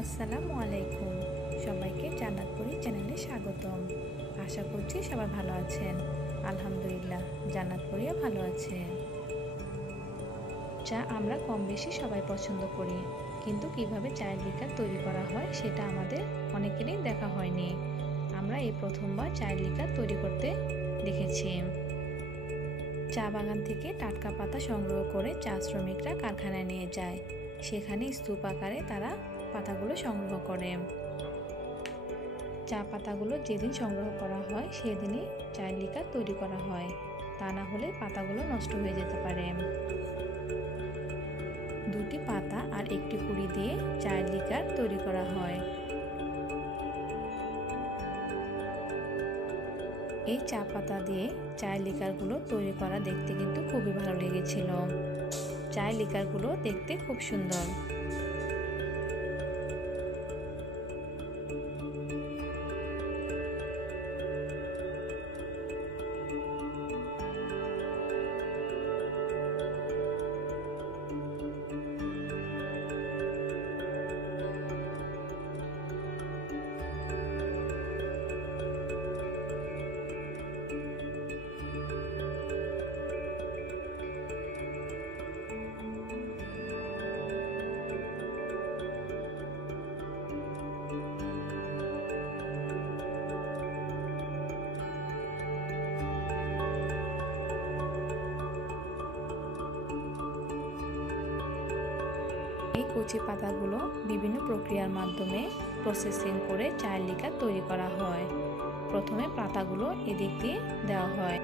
আসসালামু আলাইকুম। সবাইকে জান্নাতপুরি চ্যানেলে স্বাগতম। আশা করছি সবাই ভালো আছেন। আলহামদুলিল্লাহ, জান্নাতপুরিও ভালো আছে। চা আমরা কম বেশি সবাই পছন্দ করি, কিন্তু কিভাবে চায়ের লিকার তৈরি করা হয় সেটা আমাদের অনেকেরই দেখা হয়নি। আমরা এই প্রথমবার চায়ের লিকার তৈরি করতে দেখেছি। চা বাগান থেকে টাটকা পাতা সংগ্রহ করে চা শ্রমিকরা কারখানায় নিয়ে যায়। সেখানে স্তূপ আকারে তারা পাতাগুলো সংগ্রহ করে। চা পাতাগুলো যেদিন সংগ্রহ করা হয় সেদিনই চায়ের লিকার তৈরি করা হয়, তা না হলে পাতাগুলো নষ্ট হয়ে যেতে পারে। দুটি পাতা আর একটি কুড়ি দিয়ে চায়ের লিকার তৈরি করা হয়। এই চা পাতা দিয়ে চায়ের লিকারগুলো তৈরি করা দেখতে কিন্তু খুবই ভালো লেগেছিল। চায়ের লিকারগুলো দেখতে খুব সুন্দর। এই কচি পাতাগুলো বিভিন্ন প্রক্রিয়ার মাধ্যমে প্রসেসিং করে চায়ের লিকার তৈরি করা হয়। প্রথমে পাতাগুলো এদিক দিয়ে দেওয়া হয়,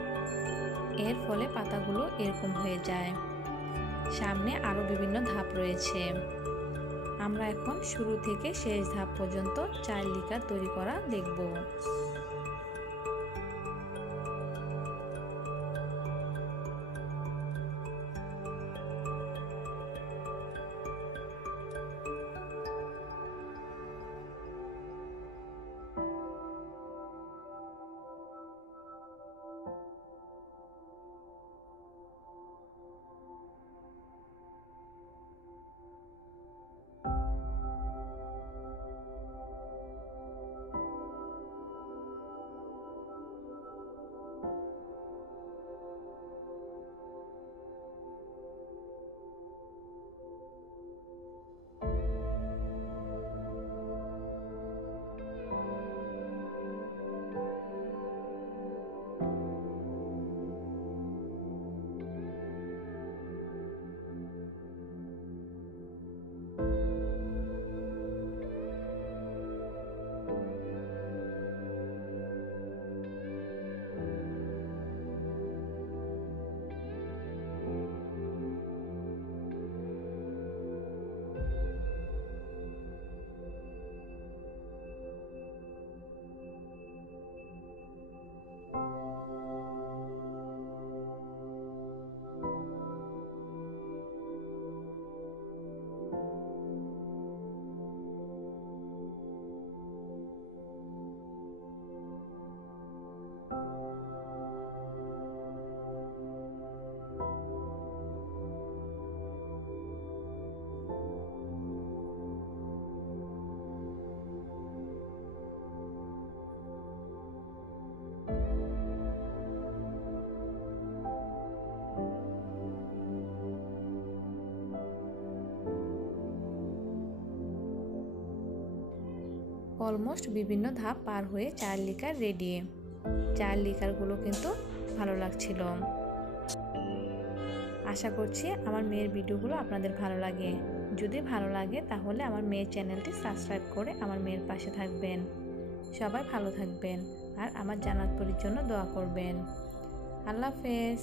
এর ফলে পাতাগুলো এরকম হয়ে যায়। সামনে আরও বিভিন্ন ধাপ রয়েছে। আমরা এখন শুরু থেকে শেষ ধাপ পর্যন্ত চায়ের লিকার তৈরি করা দেখব। অলমোস্ট বিভিন্ন ধাপ পার হয়ে চায়ের লিকার রেডি। চায়ের লিকারগুলো কিন্তু ভালো লাগছিল। আশা করছি আমার মেয়ের ভিডিওগুলো আপনাদের ভালো লাগে। যদি ভালো লাগে তাহলে আমার মেয়ের চ্যানেলটি সাবস্ক্রাইব করে আমার মেয়ের পাশে থাকবেন। সবাই ভালো থাকবেন আর আমার জান্নাতপুরির জন্য দোয়া করবেন। আল্লাহ হাফেজ।